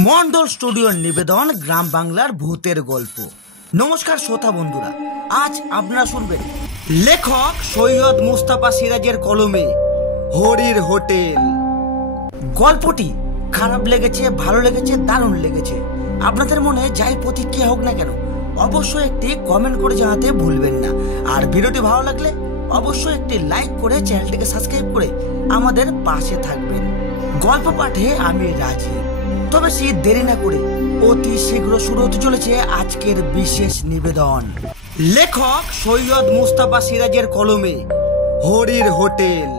মন্ডল স্টুডিওর নিবেদন গ্রাম বাংলার ভূতের গল্প। নমস্কার শ্রোতা বন্ধুরা, আজ আপনারা শুনবেন লেখক সৈয়দ মুস্তাফা সিরাজের কলমে হরির হোটেল। গল্পটি খারাপ লেগেছে, ভালো লেগেছে, দারুণ লেগেছে, আপনাদের মনে যাই প্রতিক্রিয়া হোক না কেন অবশ্যই একটি কমেন্ট করে জানাতে ভুলবেন না। আর ভিডিওটি ভালো লাগলে অবশ্যই একটি লাইক করে চ্যানেলটিকে সাবস্ক্রাইব করে আমাদের পাশে থাকবেন। গল্প পাঠে আমি রাজি, তবে সে দেরি না করে অতি শীঘ্র শুরু হতে চলেছে আজকের বিশেষ নিবেদন। লেখক সৈয়দ মুস্তাফা সিরাজের কলমে হরির হোটেল।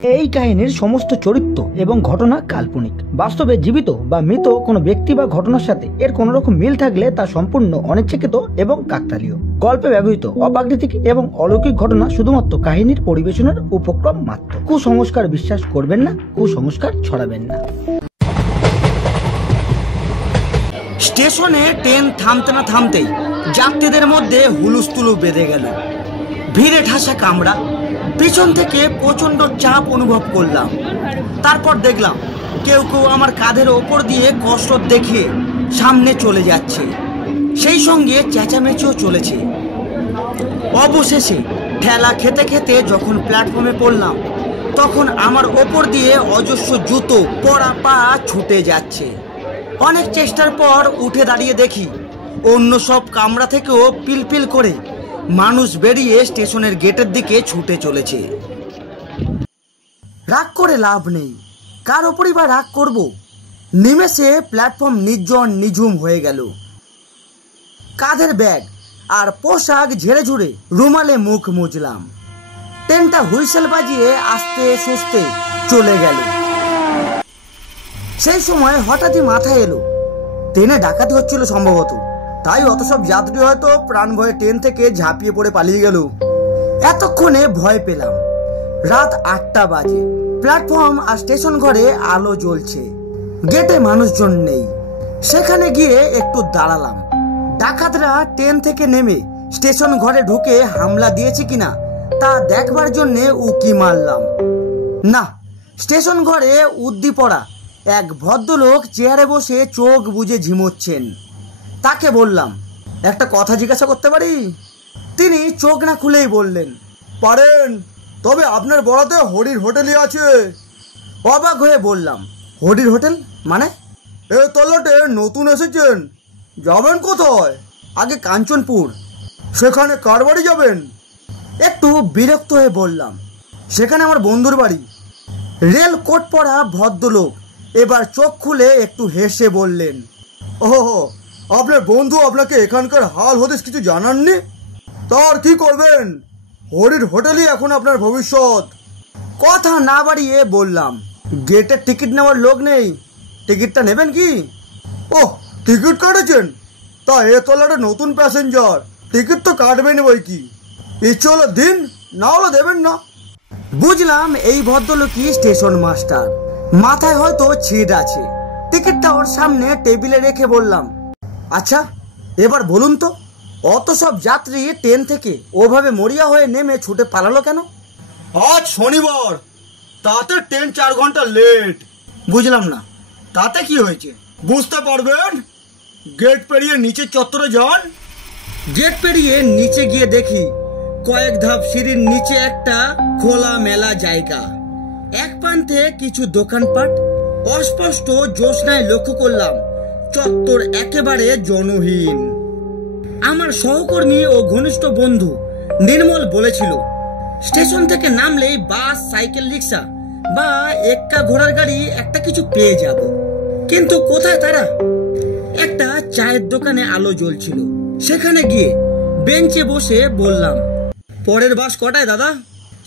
এই কাহিনীর সমস্ত চরিত্র এবং ঘটনা কাল্পনিক। বাস্তবে জীবিত বা মৃত কোনো ব্যক্তি বা ঘটনার সাথে এর কোন রকম মিল থাকলে তা সম্পূর্ণ অনিচ্ছাকৃত এবং কাকতালীয়। গল্পে ব্যবহৃত অপ্রাকৃতিক এবং অলৌকিক ঘটনা শুধুমাত্র কাহিনীর পরিবেশনের উপক্রম মাত্র। কুসংস্কার বিশ্বাস করবেন না, কুসংস্কার ছড়াবেন না। স্টেশনে ট্রেন থামতে না থামতেই যাত্রীদের মধ্যে হুলুস্থুলু বেঁধে গেল। ভিড়ে ঠাসা কামরা, পিছন থেকে প্রচন্ড চাপ অনুভব করলাম। তারপর দেখলাম কেউ কেউ আমার কাঁধের ওপর দিয়ে কসরত দেখিয়ে সামনে চলে যাচ্ছে, সেই সঙ্গে চেঁচামেচিও চলেছে। অবশেষে ঠেলা খেতে খেতে যখন প্ল্যাটফর্মে পড়লাম, তখন আমার ওপর দিয়ে অজস্র জুতো পরা পা ছুটে যাচ্ছে। অনেক চেষ্টার পর উঠে দাঁড়িয়ে দেখি অন্য সব কামরা থেকেও পিলপিল করে মানুষ বেরিয়ে স্টেশনের গেটের দিকে ছুটে চলেছে। রাগ করে লাভ নেই, কার ওপরই বা রাগ করব। নিমেষে প্ল্যাটফর্ম নির্জন নিঝুম হয়ে গেল। কাঁধের ব্যাগ আর পোশাক ঝেড়ে ঝুড়ে রুমালে মুখ মুছলাম। ট্রেনটা হুইসেল বাজিয়ে আস্তে সুস্তে চলে গেল। সেই সময় হঠাৎই মাথায় এলো ট্রেনে ডাকাতি হচ্ছিল সম্ভবত, তাই অত সব যাত্রী হয়তো প্রাণ ভয়ে ট্রেন থেকে ঝাঁপিয়ে পড়ে পালিয়ে গেল। এতক্ষণে ভয় পেলাম। রাত 8টা বাজে, প্ল্যাটফর্ম আর স্টেশন ঘরে আলো জ্বলছে, গেটে মানুষজন নেই। সেখানে গিয়ে একটু দাঁড়ালাম। ডাকাতরা ট্রেন থেকে নেমে স্টেশন ঘরে ঢুকে হামলা দিয়েছে কিনা তা দেখবার জন্যে উকি মারলাম। না, স্টেশন ঘরে উদ্দীপনা এক ভদ্রলোক চেয়ারে বসে চোখ বুজে ঝিমোচ্ছেন। তাকে বললাম, একটা কথা জিজ্ঞাসা করতে পারি? তিনি চোখ না খুলেই বললেন, পারেন, তবে আপনার বরাতে হরির হোটেলই আছে। অবাক হয়ে বললাম, হরির হোটেল মানে? এ তল্লাটে নতুন এসেছেন, যাবেন কোথায়? আগে কাঞ্চনপুর। সেখানে কার বাড়ি যাবেন? একটু বিরক্ত হয়ে বললাম, সেখানে আমার বন্ধুর বাড়ি। রেল কোট পরা ভদ্রলোক এবার চোখ খুলে একটু হেসে বললেন, ওহো, আপনার বন্ধু আপনাকে এখানকার হাল হদিস কিছু জানাননি? তার কি করবেন, হরির হোটেলই এখন আপনার ভবিষ্যৎ। কথা না বাড়িয়ে বললাম, গেটের টিকিট নেওয়ার লোক নেই, টিকিটটা নেবেন কি? ওহ, টিকিট কাটেছেন? তা এ তলাটা নতুন প্যাসেঞ্জার, টিকিট তো কাটবেন বই কি, ইচ্ছে হলো দিন, না হলে দেবেন না। বুঝলাম এই ভদ্রলোকই স্টেশন মাস্টার, মাথায় হয়তো ছিট আছে। টিকিটটা ওর সামনে টেবিলে রেখে বললাম, আচ্ছা এবার বলুন তো, অত সব যাত্রী ট্রেন থেকে ওভাবে মরিয়া হয়ে নেমে ছুটে পালালো কেন? আজ শনিবার, তাতে ট্রেন 4 ঘন্টা লেট। বুঝলাম না, তাতে কি হয়েছে? বুঝতে পারবেন, গেট পেরিয়ে নিচের চত্বরে যান। গেট পেরিয়ে নিচে গিয়ে দেখি কয়েক ধাপ সিঁড়ির নিচে একটা খোলা মেলা জায়গা। এক প্রান্তে কিছু দোকানপাট। অস্পষ্ট জ্যোৎস্নায় লক্ষ্য করলাম চত্বর একেবারে জনহীন। আমার সহকর্মী ও ঘনিষ্ঠ বন্ধু নির্মল বলেছিল, স্টেশন থেকে নামলেই বাস, সাইকেল, রিক্সা বা এক্কা ঘোড়ার গাড়ি একটা কিছু পেয়ে যাব। কিন্তু কোথায় তারা? একটা চায়ের দোকানে আলো জ্বলছিল, সেখানে গিয়ে বেঞ্চে বসে বললাম, পরের বাস কটায় দাদা?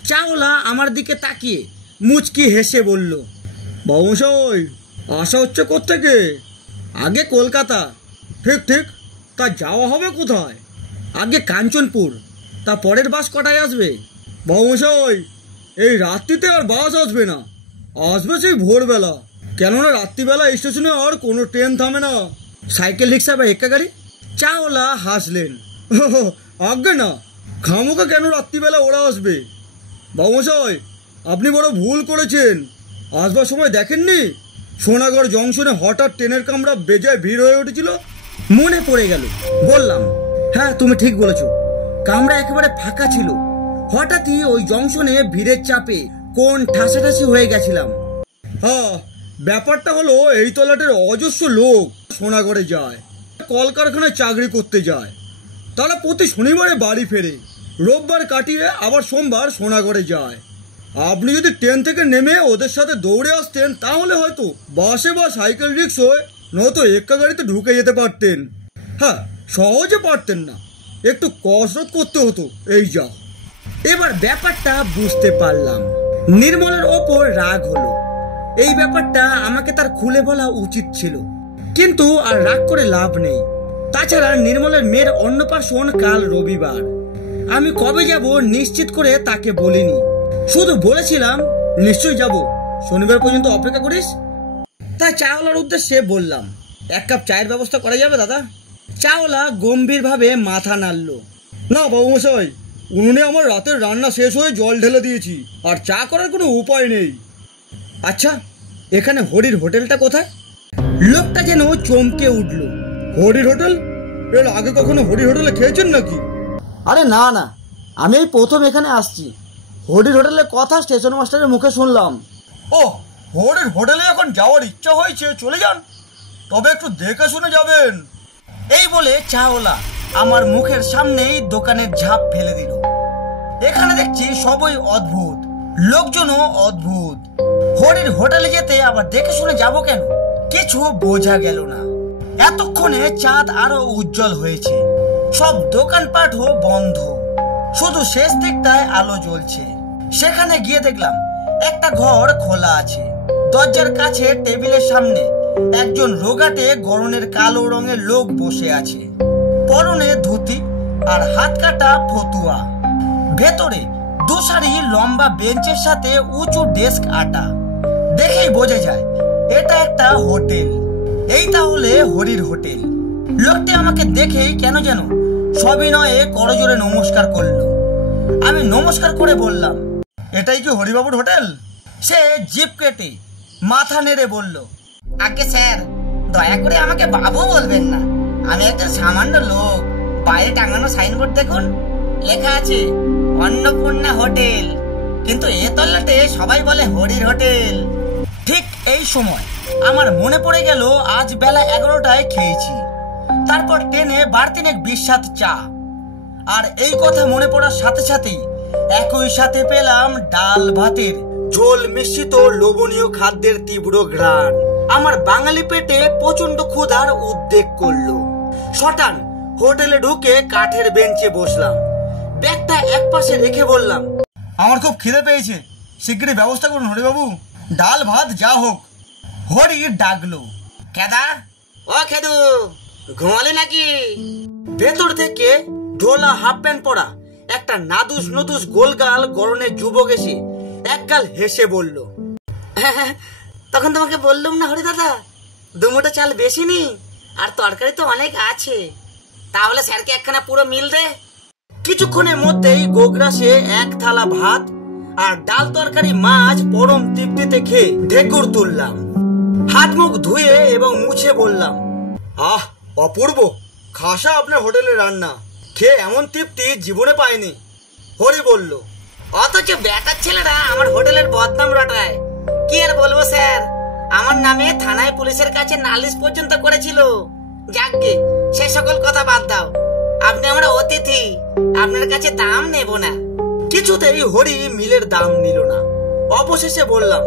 চাওলা আমার দিকে তাকিয়ে মুচকি হেসে বলল, বাবুমশাই, আসা হচ্ছে কোত্থেকে? আগে কলকাতা। ঠিক ঠিক, তা যাওয়া হবে কোথায়? আগে কাঞ্চনপুর। তা পরের বাস কটায় আসবে? বাবুমশাই, এই রাত্রিতে আর বাস আসবে না, আসবে সেই ভোরবেলা, কেননা রাত্রিবেলা স্টেশনে আর কোনো ট্রেন থামে না। সাইকেল, রিক্সা বা এক্কা গাড়ি? চাওলা হাসলেন, আগে না, খামোকা কেন রাত্রিবেলা ওরা আসবে? বাবুমশাই, আপনি বড় ভুল করেছেন, আসবার সময় দেখেননি সোনাগড় জংশনে হঠাৎ ট্রেনের কামরা বেজায় ভিড় হয়ে উঠেছিল। মনে পড়ে গেল, বললাম, হ্যাঁ তুমি ঠিক বলেছ, কামরা একেবারে ফাঁকা ছিল। হঠাৎই ওই জংশনে ভিড়ের চাপে কোন ঠাসাঠাসি হয়ে গেছিলাম। হ্যাঁ, ব্যাপারটা হলো এই তলাটের অজস্র লোক সোনাগড়ে যায়, কলকারখানায় চাকরি করতে যায়। তারা প্রতি শনিবারে বাড়ি ফেরে, রোববার কাটিয়ে আবার সোমবার সোনাগড়ে যায়। আপনি যদি ট্রেন থেকে নেমে ওদের সাথে দৌড়ে আসতেন তাহলে হয়তো বাসে বা সাইকেল রিক্সায় নয়তো এক্কা গাড়িতে ঢুকে যেতে পারতেন। হ্যাঁ, সহজে পারতেন না, একটু কসরত করতে হতো, এই যা। এবার ব্যাপারটা বুঝতে পারলাম। নির্মলের ওপর রাগ হলো। এই ব্যাপারটা আমাকে তার খুলে বলা উচিত ছিল, কিন্তু আর রাগ করে লাভ নেই। তাছাড়া নির্মলের মেয়ের অন্নপ্রাশন কাল রবিবার। আমি কবে যাব নিশ্চিত করে তাকে বলিনি, শুধু বলেছিলাম নিশ্চয়ই যাব, শনিবার পর্যন্ত অপেক্ষা করিস। তাই চাওয়ালার উদ্দেশ্যে বললাম, এক কাপ চায়ের ব্যবস্থা করা যাবে দাদা? চাওয়ালা গম্ভীরভাবে মাথা নাড়ল। না বাবুমশাই, উনুনে আমার রাতের রান্না শেষ হয়ে জল ঢেলে দিয়েছি, আর চা করার কোনো উপায় নেই। আচ্ছা, এখানে হরির হোটেলটা কোথায়? লোকটা যেন চমকে উঠল। হরির হোটেল? এর আগে কখনো হরির হোটেলে খেয়েছেন নাকি? আরে না না, আমি এই প্রথম এখানে আসছি। হরির হোটেলের কথা স্টেশন মাস্টারের মুখে শুনলাম। ও, হরির হোটেলে এখন যাওয়ার ইচ্ছা হয়েছে, চলে যান, তবে একটু দেখে শুনে যাবেন। এই বলে চাওলা আমার মুখের সামনেই দোকানের ঝাঁপ ফেলে দিল। এখানে দেখছি সবই অদ্ভুত, লোকজনও অদ্ভুত। হরির হোটেলে যেতে আবার দেখে শুনে যাব কেন, কিছু বোঝা গেল না। এতক্ষণে চাঁদ আরো উজ্জ্বল হয়েছে, সব দোকানপাটও বন্ধ, শুধু শেষ দিকটায় আলো জ্বলছে। সেখানে গিয়ে দেখলাম একটা ঘর খোলা আছে। দরজার কাছে টেবিলের সামনে একজন রোগাটে গরনের কালো রঙের লোক বসে আছে, পরনে ধুতি আর হাত কাটা ফতুয়া। ভেতরে দুসারি লম্বা বেঞ্চের সাথে উঁচু ডেস্ক আটা। দেখেই বোঝা যায় এটা একটা হোটেল। এই তাহলে হরির হোটেল। লোকটি আমাকে দেখেই কেন যেন সবিনয়ে করজোরে নমস্কার করলো। আমি নমস্কার করে বললাম, এটাই কি হরিবাবুর হোটেল? সে জিভ কেটে মাথা নেড়ে বলল, আগে স্যার, দয়া করে আমাকে বাবু বলবেন না, আমি একজন সামান্য লোক। বাইরে টাঙানো সাইনবোর্ড দেখুন, লেখা আছে অন্নপূর্ণা হোটেল, কিন্তু এ তল্লাটে সবাই বলে হরির হোটেল। ঠিক এই সময় আমার মনে পড়ে গেল আজ বেলা 11টায় খেয়েছি, তারপর ট্রেনে বাড়তিনেক 20 চা। আর এই কথা মনে পড়ার সাথে সাথেই একই সাথে পেলাম ডাল ভাতের ঝোল মিশ্রিত লোভনীয় খাদ্যের তীব্র ঘ্রাণ। আমার বাঙালি পেটে প্রচন্ড ক্ষুধার উদ্বেগ করলো। শটান হোটেলে ঢুকে কাঠের বেঞ্চে বসলাম, ব্যাগটা এক পাশে রেখে বললাম, আমার খুব খিদে পেয়েছে, শিগগিরই ব্যবস্থা করুন হরিবাবু, ডাল ভাত যা হোক। হরি ডাকলো, কেদা, ও খেদু, ঘুমালি নাকি? ভেতর থেকে ঢোলা হাফ প্যান্ট পরা একটা নাদুস নদুস গোলগাল গরনের যুবক এসে একগাল হেসে বলল, তখন তোমাকে বললুম না হরি দাদা, দুমুটো চাল বেশি নি, আর তরকারি তো অনেক আছে, তাহলে স্যারকে একখানা পুরো মিল দে। কিছুক্ষণের মধ্যেই গোগ্রাসে এক থালা ভাত আর ডাল তরকারি মাছ পরম তৃপ্তিতে খেয়ে ঢেকুর তুললাম। হাত মুখ ধুয়ে এবং মুছে বললাম, আহ অপূর্ব, খাসা আপনার হোটেলের রান্না, খেয়ে এমন তৃপ্তি জীবনে পাইনি। হরি বলল, অথচ বেটার ছেলেরা আমার হোটেলের বদনাম রটায়। কি আর বলবো স্যার, আমার নামে থানায় পুলিশের কাছে নালিশ পর্যন্ত করেছিল। যাকগে, সে সকল কথা বাদ দাও, আপনি আমার অতিথি, আপনার কাছে দাম নেব না। কিছুতেই হরি মিলের দাম নিল না। অবশেষে বললাম,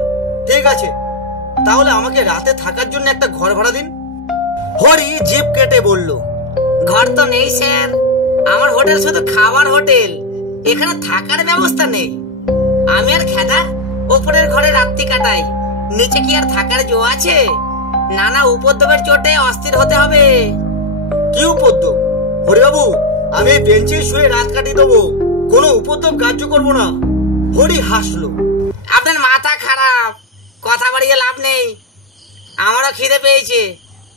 ঠিক আছে, তাহলে আমাকে রাতে থাকার জন্য একটা ঘর ভাড়া দিন। হরি জিভ কেটে বলল, ঘর তো নেই স্যার, আমার হোটেল শুধু খাবার হোটেল, এখানে থাকার ব্যবস্থা নেই। আমি আর খেদা উপরের ঘরে রাত্রি কাটাই, নিচে কি আর থাকার জো আছে? নানা উপদ্রবের চোটে অস্থির হতে হবে। কি উপদ্রব? হরিবাবু, আমি বেঞ্চে শুয়ে রাত কাটিয়ে দেবো, কোনো উপদ্রব কার্য করবো না। হরি হাসলো, আপনার মাথা খারাপ, কথা বাড়িয়ে লাভ নেই। আমারও খিদে পেয়েছে,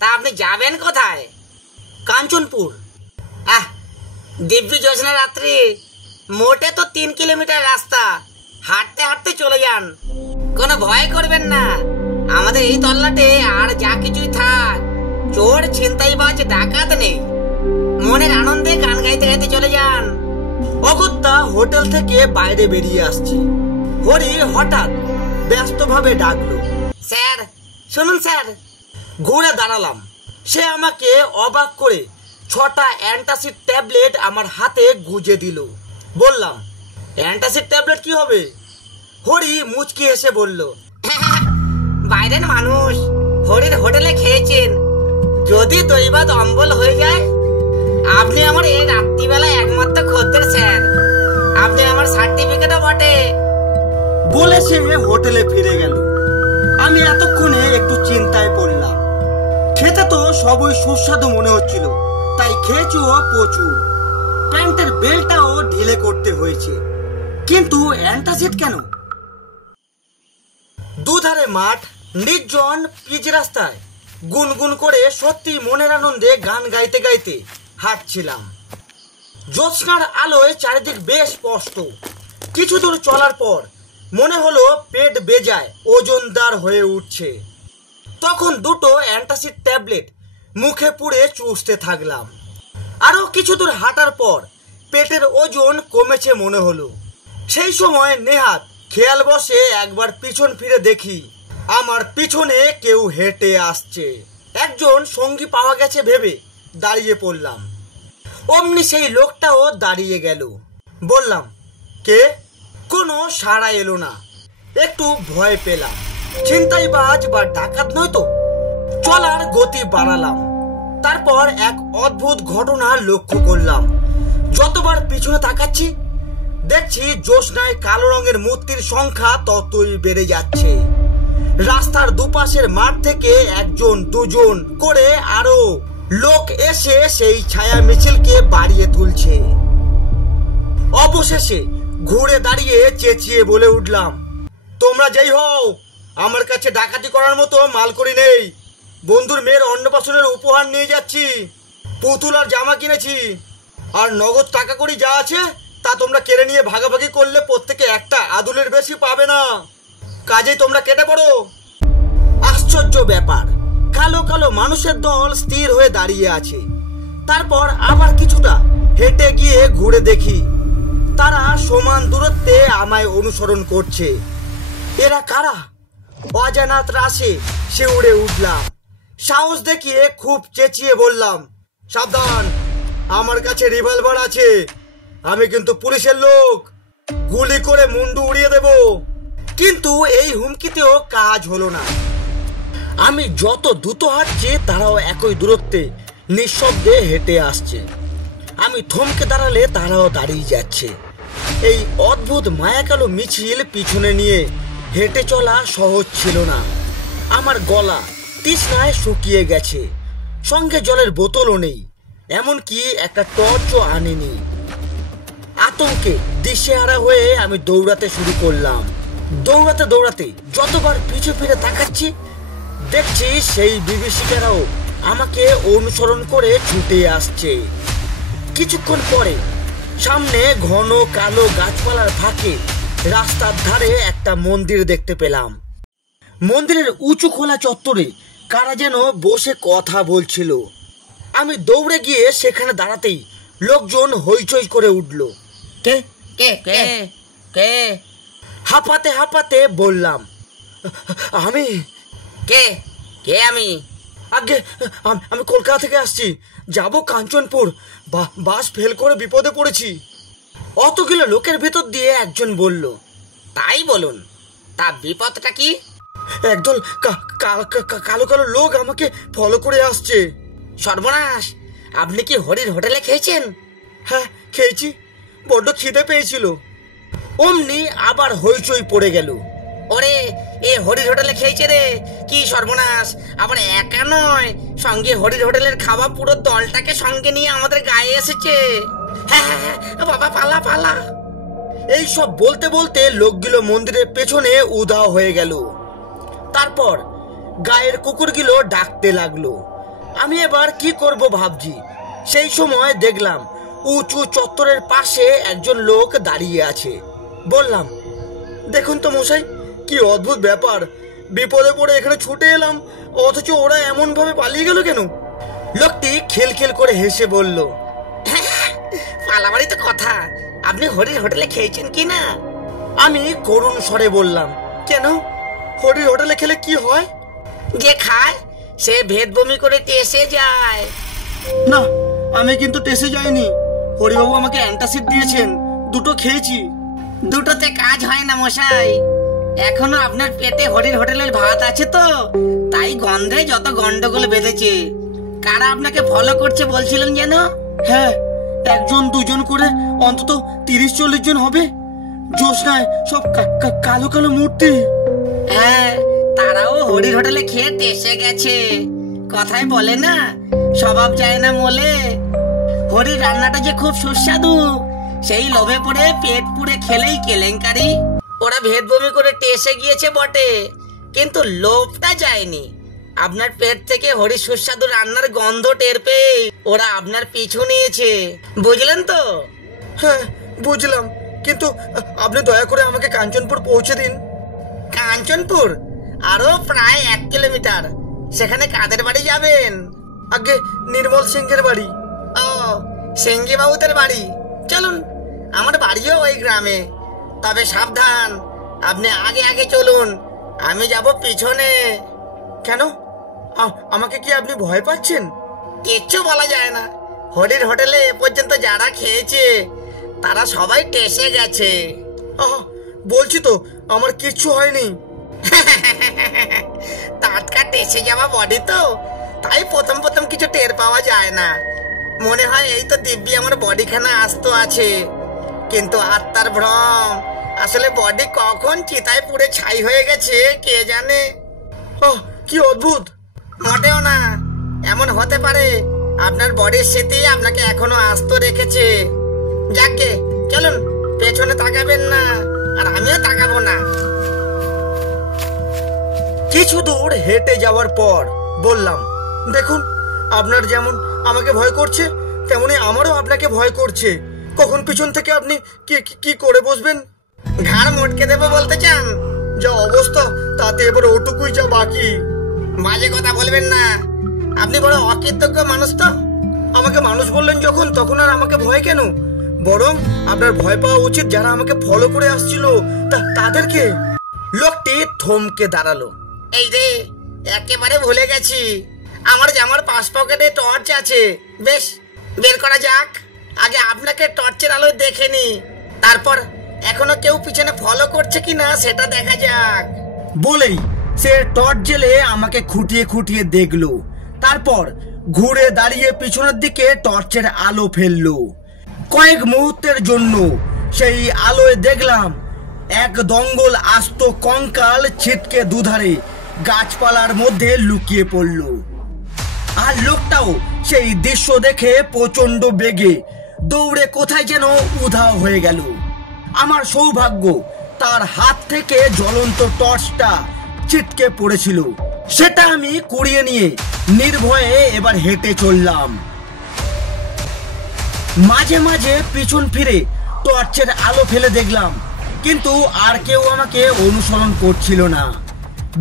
তা আপনি যাবেন কোথায়? কাঞ্চনপুর। দিব্যি জ্যোৎস্না রাত্রি, মোটে তো 3 কিলোমিটার রাস্তা, হাঁটতে হাঁটতে চলে যান, কোনো ভয় করবেন না। আমাদের এই তল্লাটে আর যা কিছুই থাক, চোর ছিনতাইবাজ ডাকাত নেই। মনের আনন্দে গান গাইতে গাইতে চলে যান। অগত্যা হোটেল থেকে বাইরে বেরিয়ে আসছি, হরি হঠাৎ ব্যস্তভাবে ডাকলো, স্যার শুনুন স্যার। ঘুরে দাঁড়ালাম। সে আমাকে অবাক করে 6টা অ্যান্টাসিড ট্যাবলেট আমার হাতে গুজে দিল। বললাম, অ্যান্টাসিড ট্যাবলেট কি হবে? হরি মুচকি হেসে বলল, বাইরের মানুষ, হরির হোটেলে খেয়েছেন, যদি দৈবাত অম্বল হয়ে যায়, আপনি আমার এই রাত্রিবেলা একমাত্র খদ্দের স্যার, আপনি আমার সার্টিফিকেটও বটে। বলে সে হোটেলে ফিরে গেল। আমি এতক্ষণে একটু চিন্তায় পড়লাম। খেতে তো সবই সুস্বাদু মনে হচ্ছিল, তাই খেয়েছিও প্রচুর। প্যান্টের বেলটাও ঢিলে করতে হয়েছে, কিন্তু অ্যান্টাসিড কেন? দুধারে মাঠ, নির্জন পিচ রাস্তায় গুনগুন করে সত্যি মনের আনন্দে গান গাইতে গাইতে হাঁটছিলাম। জ্যোৎস্নার আলোয় চারিদিক বেশ স্পষ্ট। কিছু দূর চলার পর মনে হলো পেট বেজায় ওজনদার হয়ে উঠছে। তখন দুটো অ্যান্টাসিড ট্যাবলেট মুখে পুড়ে চুষতে থাকলাম। আরো কিছু দূর হাঁটার পর পেটের ওজন কমেছে মনে হলো। সেই সময় নেহাত খেয়াল বসে একবার পিছন ফিরে দেখি আমার পিছনে কেউ হেঁটে আসছে। একজন সঙ্গী পাওয়া গেছে ভেবে দাঁড়িয়ে পড়লাম। অমনি সেই লোকটাও দাঁড়িয়ে গেল। বললাম, কে? কোনো সাড়া এলো না। একটু ভয় পেলাম, ছিনতাইবাজ বা ডাকাত নয় তো। চলার গতি বাড়ালাম। তারপর এক অদ্ভুত ঘটনা লক্ষ্য করলাম। যতবার পিছনে তাকাচ্ছি দেখছি জ্যোৎস্নায় কালো রঙের মূর্তির সংখ্যা ততই বেড়ে যাচ্ছে। রাস্তার দুপাশের মাঠ থেকে একজন দুজন করে আরো লোক এসে সেই ছায়া মিছিলকে বাড়িয়ে তুলছে। অবশেষে ঘুরে দাঁড়িয়ে চেঁচিয়ে বলে উঠলাম, তোমরা যেই হও, আমার কাছে ডাকাতি করার মতো মালকড়ি নেই। বন্ধুর মেয়ের অন্নপ্রাশনের উপহার নিয়ে যাচ্ছি, পুতুল আর জামা কিনেছি, আর নগদ টাকা কড়ি যা আছে তা তোমরা কেড়ে নিয়ে ভাগাভাগি করলে প্রত্যেকে একটা আদুলের বেশি পাবে না। কাজেই তোমরা কেটে পড়ো। আশ্চর্য ব্যাপার, কালো কালো মানুষের দল স্থির হয়ে দাঁড়িয়ে আছে। তারপর আবার কিছুটা হেঁটে গিয়ে ঘুরে দেখি তারা সমান দূরত্বে আমায় অনুসরণ করছে। এরা কারা? অজানা ত্রাসে শিউরে উঠলাম। সাহস দেখিয়ে খুব চেঁচিয়ে বললাম, সাবধান, আমার কাছে রিভলভার আছে, আমি কিন্তু পুলিশের লোক, গুলি করে মুন্ডু উড়িয়ে দেব। কিন্তু এই হুমকিতেও কাজ হলো না। আমি যত দ্রুত হাঁটছি তারাও একই দূরত্বে নিঃশব্দে হেঁটে আসছে। আমি থমকে দাঁড়ালে তারাও দাঁড়িয়ে যাচ্ছে। এই অদ্ভুত মায়াকালো মিছিল পিছনে নিয়ে হেঁটে চলা সহজ ছিল না। আমার গলা তৃষ্ণায় শুকিয়ে গেছে, সঙ্গে জলের বোতলও নেই, এমনকি একটা টর্চও আনিনি। আতঙ্কে দিশেহারা হয়ে আমি দৌড়াতে শুরু করলাম। দৌড়াতে দৌড়াতে যতবার পিছু ফিরে তাকাচ্ছি দেখছি সেই বিভীষিকারাও আমাকে অনুসরণ করে ছুটে আসছে। কিছুক্ষণ পরে সামনে ঘন কালো গাছপালার ফাঁকে রাস্তার ধারে একটা মন্দির দেখতে পেলাম। মন্দিরের উঁচু খোলা চত্বরে কারা যেন বসে কথা বলছিল। আমি দৌড়ে গিয়ে সেখানে দাঁড়াতেই লোকজন হইচই করে উঠল। কে কে কে কে? হাঁপাতে হাঁপাতে বললাম, আমি। কে কে? আমি আগে আমি কলকাতা থেকে আসছি, যাব কাঞ্চনপুর, বাস ফেল করে বিপদে পড়েছি। অতগুলো লোকের ভেতর দিয়ে একজন বলল, তাই বলুন, তা বিপদটা কি? একদল কালো কালো লোক আমাকে ফলো করে আসছে। সর্বনাশ, আপনি কি হরির হোটেলে খেয়েছেন? হ্যাঁ খেয়েছি, বড্ড খিদে পেয়েছিল। অমনি আবার হইচই পড়ে গেল। ওরে, এ হরির হোটেলে খেয়েছে রে, কি সর্বনাশ! আবার একা নয়, সঙ্গে হরির হোটেলের খাওয়া পুরো দলটাকে সঙ্গে নিয়ে আমাদের গায়ে এসেছে। হ্যাঁ হ্যাঁ হ্যাঁ, বাবা পালা পালা। এই সব বলতে বলতে লোকগুলো মন্দিরের পেছনে উধাও হয়ে গেল। তারপর গায়ের কুকুরগুলো ডাকতে লাগলো। আমি এবার কি করব ভাবছি। সেই সময় দেখলাম উঁচু চত্বরের পাশে একজন লোক দাঁড়িয়ে আছে। বললাম, দেখুন তো মশাই, কি অদ্ভুত ব্যাপার, বিপদে পড়ে এখানে ছুটে এলাম, অথচ ওরা এমন ভাবে পালিয়ে গেল কেন? লোকটি খেল খেল করে হেসে বলল, পালাবাড়ি তো কথা, আপনি হরির হোটেলে খেয়েছেন কি না? আমি করুণ স্বরে বললাম, কেন, হরির হোটেলে খেলে কি হয়? যে খায় সে ভেদ বমি করে টেসে যায়। না, আমি কিন্তু টেসে যাইনি। হরিবাবু আমাকে অ্যান্টাসিড দিয়েছেন, দুটো খেয়েছি। দুটোতে কাজ হয় না মশাই, এখনো আপনার পেটে হরির হোটেলের ভাত আছে তো, তাই গন্ধে যত গন্ডগোল বেঁধেছে। কারা আপনাকে ফলো করছে বলছিলেন যেন? হ্যাঁ, 1 2 করে অন্তত 30-40 জন হবে। জোসনায় সব কালো কালো মূর্তি। হ্যাঁ, তারাও হরির হোটেলে খেয়ে টেসে গেছে। কথায় বলে না, স্বভাব যায় না মোলে। হরির রান্নাটা যে খুব সুস্বাদু, সেই লোভে পড়ে পেট পুড়ে খেলেই কেলেঙ্কারি। ওরা ভেদ বমি করে টেসে গিয়েছে বটে, কিন্তু লোভটা যায়নি। আপনার পেট থেকে হরির সুস্বাদু রান্নার গন্ধ টের পেয়ে ওরা আপনার পিছু নিয়েছে, বুঝলেন তো? হ্যাঁ, বুঝলাম, কিন্তু আপনি দয়া করে আমাকে কাঞ্চনপুর পৌঁছে দিন। কাঞ্চনপুর আরো প্রায় 1 কিলোমিটার। সেখানে কাদের বাড়ি যাবেন? আগে নির্মল সিংহের বাড়ি। ও, সিংহি বাবুদের বাড়ি। চলুন, আমার বাড়িও ওই গ্রামে। তবে সাবধান, আপনি আগে আগে চলুন, আমি যাব পিছনে। কেন, আমাকে কি আপনি ভয় পাচ্ছেন? কিচ্ছু বলা যায় না। হরির হোটেলে এ পর্যন্ত যারা খেয়েছে তারা সবাই টেসে গেছে। বলছি তো, আমার কিচ্ছু হয়নি। টাটকা টেসে যাওয়া বডি তো, তাই প্রথম প্রথম কিছু টের পাওয়া যায় না। মনে হয় এই তো দিব্যি আমার বডিখানা আস্ত আছে, কিন্তু আত্মার ভ্রম। আসলে বডি কখন চিতায় পুড়ে ছাই হয়ে গেছে কে জানে। কি অদ্ভুত! মোটেও না, এমন হতে পারে আপনার বডির স্মৃতি আপনাকে এখনো আস্ত রেখেছে। যাকে চলুন, পেছনে তাকাবেন না, আর আমিও তাকাবো না। কিছু দূর হেঁটে যাওয়ার পর বললাম, দেখুন, আপনার যেমন আমাকে ভয় করছে, তেমনি আমারও আপনাকে ভয় করছে। কখন পিছন থেকে আপনি কি করে বসবেন? ঘাড় মটকে দেবো বলতে চান? যা অবস্থা, তাতে এবার ওটুকুই যা বাকি। বাজে কথা বলবেন না, আপনি বড় অকৃতজ্ঞ মানুষ তো। আমাকে মানুষ বললেন যখন, তখন আর আমাকে ভয় কেন? বরং আপনার ভয় পাওয়া উচিত যারা আমাকে ফলো করে আসছিল, তাদেরকে। লোকটি থমকে দাঁড়ালো। এই রে, একেবারে ভুলে গেছি, আমার জামার পাশ পকেটে টর্চ আছে। বেশ, বের করা যাক। আগে আপনাকে টর্চের আলোয় দেখে নি, তারপর এখনো কেউ পিছনে ফলো করছে কিনা সেটা দেখা যাক। বলেই সে টর্চ জেলে আমাকে খুঁটিয়ে খুঁটিয়ে দেখলো, তারপর ঘুরে দাঁড়িয়ে পিছনের দিকে টর্চের আলো ফেললো। কয়েক মুহূর্তের জন্য সেই আলোয় দেখলাম এক দঙ্গল আস্ত কঙ্কাল ছিটকে দুধারে গাছপালার মধ্যে লুকিয়ে পড়ল। আর লোকটাও সেই দৃশ্য দেখে প্রচন্ড বেগে দৌড়ে কোথায় যেন উধাও হয়ে গেল। আমার সৌভাগ্য, তার হাত থেকে জ্বলন্ত টর্চটা ছিটকে পড়েছিল। সেটা আমি কুড়িয়ে নিয়ে নির্ভয়ে এবার হেঁটে চললাম। মাঝে মাঝে পিছন ফিরে টর্চের আলো ফেলে দেখলাম, কিন্তু আর কেউ আমাকে অনুসরণ করছিল না।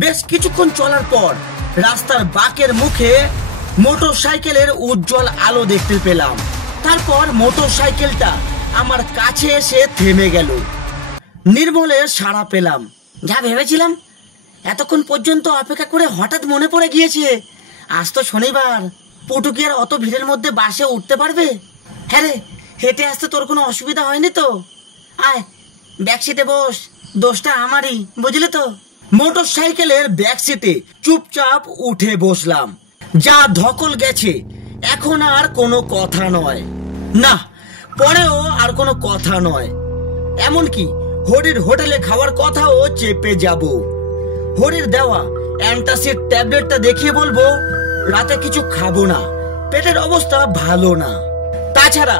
বেশ কিছুক্ষণ চলার পর রাস্তার বাঁকের মুখে মোটর সাইকেলের উজ্জ্বল আলো দেখতে পেলাম। তারপর মোটর সাইকেলটা আমার কাছে এসে থেমে গেল। নির্মলের সাড়া পেলাম। যা ভেবেছিলাম, এতক্ষণ পর্যন্ত অপেক্ষা করে হঠাৎ মনে পড়ে গিয়েছে, আজ তো শনিবার, পুটু কি আর অত ভিড়ের মধ্যে বাসে উঠতে পারবে? হ্যাঁ রে, হেঁটে আসতে তোর কোনো অসুবিধা হয়নি তো? আয়, ব্যাক সিটে বস, দোষটা আমারই, বুঝলি তো? মোটর সাইকেলের ব্যাক সিটে চুপচাপ উঠে বসলাম। যা ধকল গেছে, এখন আর কোনো কথা নয়। না, পরেও আর কোনো কথা নয়। এমনকি হরির হোটেলে খাওয়ার কথাও চেপে যাব। হরির দেওয়া অ্যান্টাসিড ট্যাবলেটটা দেখিয়ে বলবো রাতে কিছু খাবো না, পেটের অবস্থা ভালো না। তাছাড়া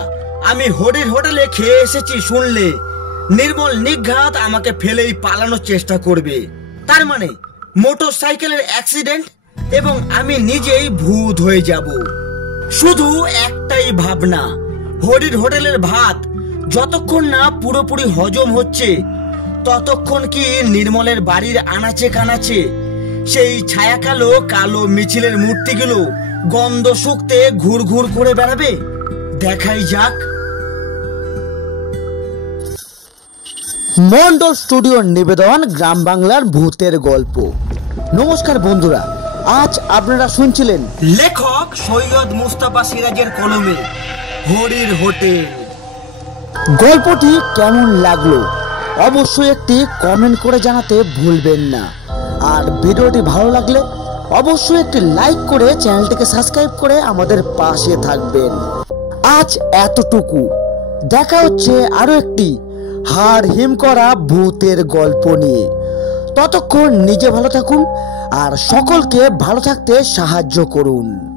আমি হরির হোটেলে খেয়ে এসেছি শুনলে নির্মল নিঘাত আমাকে ফেলেই পালানোর চেষ্টা করবে। তার মানে মোটর সাইকেলের অ্যাক্সিডেন্ট এবং আমি নিজেই ভূত হয়ে যাব। শুধু একটাই ভাবনা, হরির হোটেলের ভাত যতক্ষণ না পুরোপুরি হজম হচ্ছে, ততক্ষণ কি নির্মলের বাড়ির আনাচে কানাচে সেই ছায়া কালো কালো মিছিলের মূর্তিগুলো গন্ধ শুকতে ঘুর ঘুর করে বেড়াবে? দেখাই যাক। মন্ডল স্টুডিওর নিবেদন গ্রাম বাংলার ভূতের গল্প। নমস্কার বন্ধুরা, আজ আপনারা শুনছিলেন লেখক সৈয়দ মুস্তাফা সিরাজের কলমে হরির হোটেল। গল্পটি কেমন লাগলো অবশ্যই একটি কমেন্ট করে জানাতে ভুলবেন না। আর ভিডিওটি ভালো লাগলে অবশ্যই একটি লাইক করে চ্যানেলটিকে সাবস্ক্রাইব করে আমাদের পাশে থাকবেন। আজ এতটুকু, দেখা হচ্ছে আরো একটি হাড় হিম করা ভূতের গল্প নিয়ে। ততক্ষণ নিজে ভালো থাকুন আর সকলকে ভালো থাকতে সাহায্য করুন।